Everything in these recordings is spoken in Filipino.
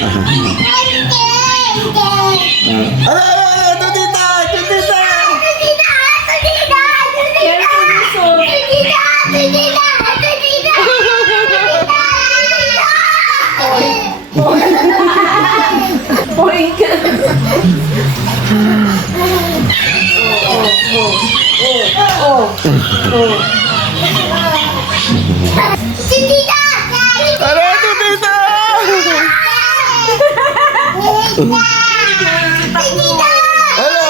Tutita! Tutita! Point ka. Ano, tutita? Ano,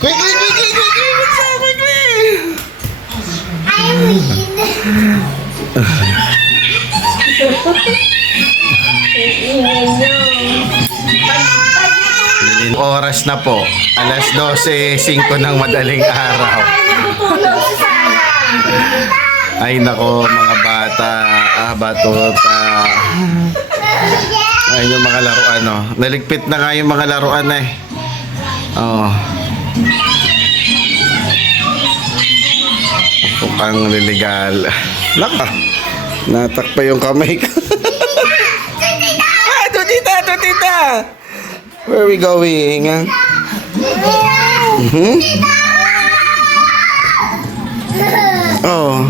Quickly! Oras na po. Alas 12:05 ng madaling araw. Ay nako mga bata. Batuta. Ayun yung mga laruan, oh. Naligpit na nga yung mga laruan eh. Oh. Pang liligal. Laka. Natakpa yung kamay ko. Tutita! Where are we going? Oh.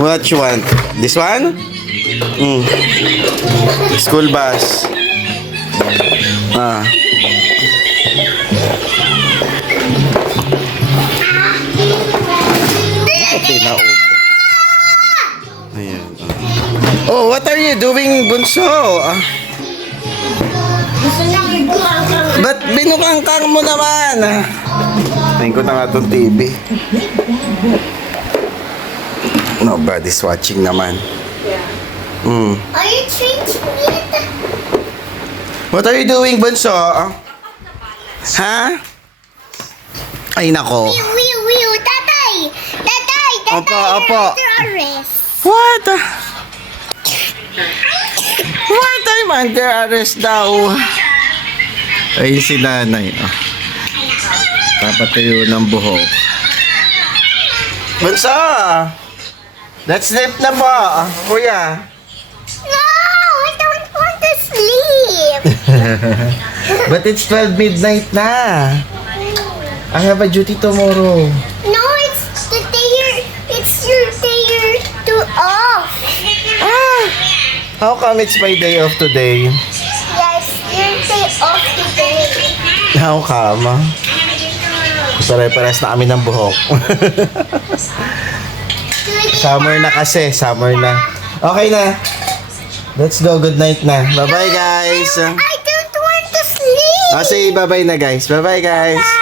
What you want? This one? School bus. Tinaob. Ayan. Oh, what are you doing, Bunso? Ba't binukangkang mo naman? Tingin ko na nga itong TV. Nobody's watching naman. Are you changing it? What are you doing, Bunso? Ha? Ay, nako. Tatay! Opo. Arrest. What? What? I'm under arrest daw. Ay, si nanay. Oh. Papatayo ng buhok. Bunso! Let's sleep na po, kuya. No! I don't want to sleep! But it's 12 midnight na. I have a duty tomorrow. No, it's the day it's your day to off. How come it's my day off today? Yes, your day off today. How come? Pare-pares na kami ng buhok. Summer na kasi, summer na. Okay na. Let's go, good night na. Bye-bye guys. I don't want to sleep. Say bye-bye na guys. Bye-bye guys.